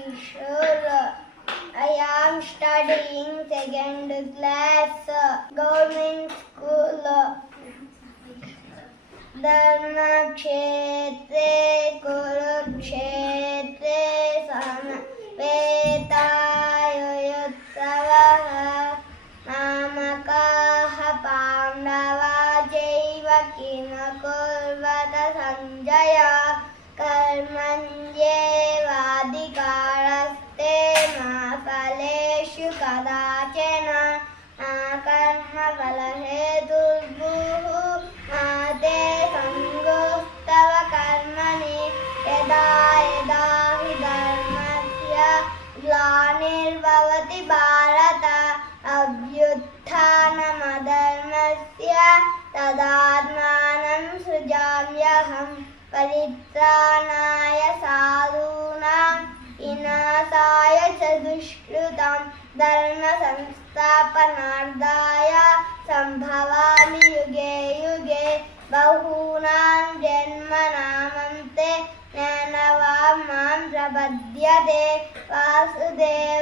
Kishore. I am studying second class, government school. Dharma Kshetre Kurukshetre Samavetayotsavaha Namakaha Pandava Jaiva Kina Kurvata Sanjaya Karmanjevadikaraste ma phaleshu kadachana ma karma phalahedurbuhu ma te sangostava karmani yada yada hi dharmasya glanirvavati bharata abhyutthanamadarmasya tadatmanam srijamyaham परित्राणाय साधूनां विनाशाय च दुष्कृतां धर्म संस्थापनार्थाय संभवामि युगे युगे बहूनां जन्मनामन्ते ज्ञानवान् मां प्रपद्यते वासुदेव